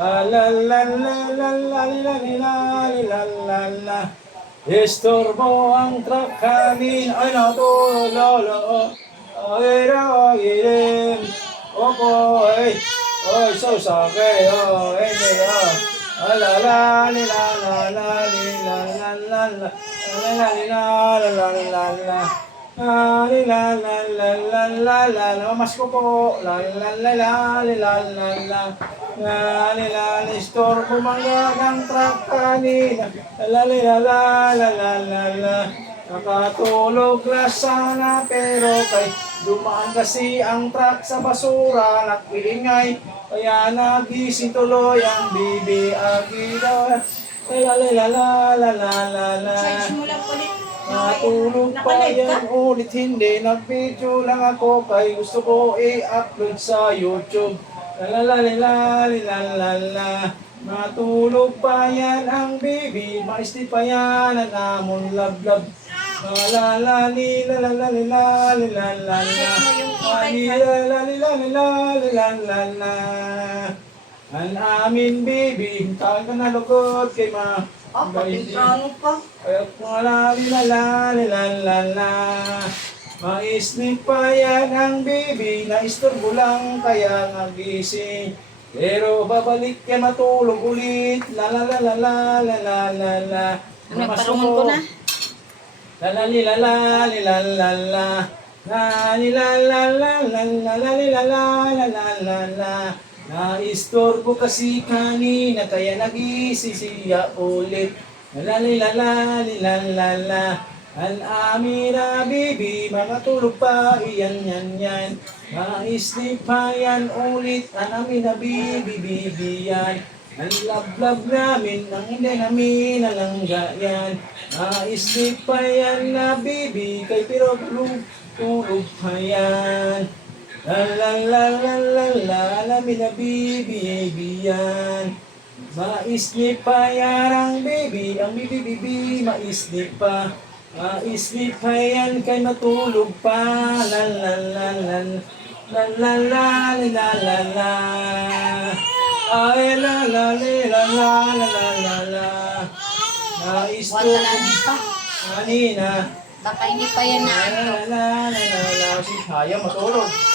La la la la la la la la la la. Istorbo ang truck kanina ay natulolo. Ay ragilim. Opo ay. Oy so sakay oh hindi oh. La la li la la la li la la la la. La la li la la la la la. La la la la la la la la mas ko po la la la la la la la la la la store kumanggang truck kanina la la la la la la la nakatulog na sana pero kay dumaan kasi ang truck sa basura nagpilingay kaya nagising tuloy ang bibi agila la la la la la la la la Charge mo lang ulit. natulog pa yan ulit, hindi nag-video lang ako kay gusto ko i-upload sa YouTube. Lalalalalalalalala. Natulog pa yan ang baby, maisti pa yan ang amon lablab. Lalalalalalalalalalalala. Lalalalalalalalala. Ang amin baby, tawag ka na lukot kay ma. Patintrano pa. Kaya la la la la la la. Maisnik pa yan ang baby, naistorbo lang kaya nagising. Pero babalik kaya matulog ulit. La la la la la la la la la. Ano, parungan ko na. La la li la la li la la la. La li la la la la la la li la la la la la la. Naistorbo kasi kanina kaya nagising siya ulit. La. Ang amin na baby, mga tulog pa, iyan yan. Maisip pa yan ulit, ang amin na baby yan. Ang lablab namin, ang hindi namin nalangga yan. Maisip pa yan na baby, kay pero tulog pa yan. La, alamin na baby yan. Maisip pa yan ang baby maisip pa. Maisip pa yan kay matulog pa. La la la la la la la la la la. Ay la la la la la la la la. Naisip pa kanina. Baka hindi pa yan na. La la la la la. Si Haya matulog.